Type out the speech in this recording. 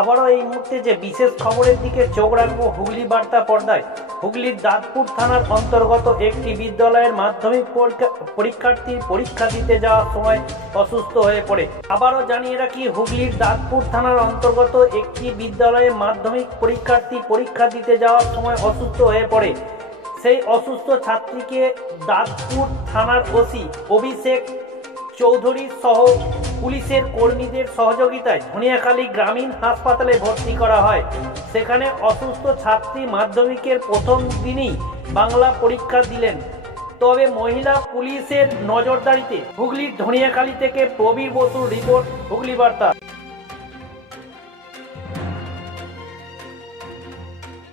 আবারও এই মুহূর্তে যে বিশেষ খবরের দিকে চোখ রাখবো হুগলি বার্তা পর্দায়। হুগলির দাঁতপুর থানার অন্তর্গত একটি বিদ্যালয়ের মাধ্যমিক পরীক্ষার্থী পরীক্ষা দিতে যাওয়ার সময় অসুস্থ হয়ে পড়ে। আবারও জানিয়ে রাখি, হুগলির দাঁতপুর থানার অন্তর্গত একটি বিদ্যালয়ের মাধ্যমিক পরীক্ষার্থী পরীক্ষা দিতে যাওয়ার সময় অসুস্থ হয়ে পড়ে। সেই অসুস্থ ছাত্রীকে দাঁতপুর থানার ওসি অভিষেক চৌধুরী সহ পুলিশের কর্মীদের সহযোগিতায় ধনিয়াখালী গ্রামীণ হাসপাতালে ভর্তি করা হয়। সেখানে অসুস্থ ছাত্রী মাধ্যমিকের প্রথম দিনই বাংলা পরীক্ষা দিলেন। তবে মহিলা পুলিশের নজরদারিতে। হুগলির ধনিয়াখালী থেকে প্রবীর বসুর রিপোর্ট, হুগলি বার্তা।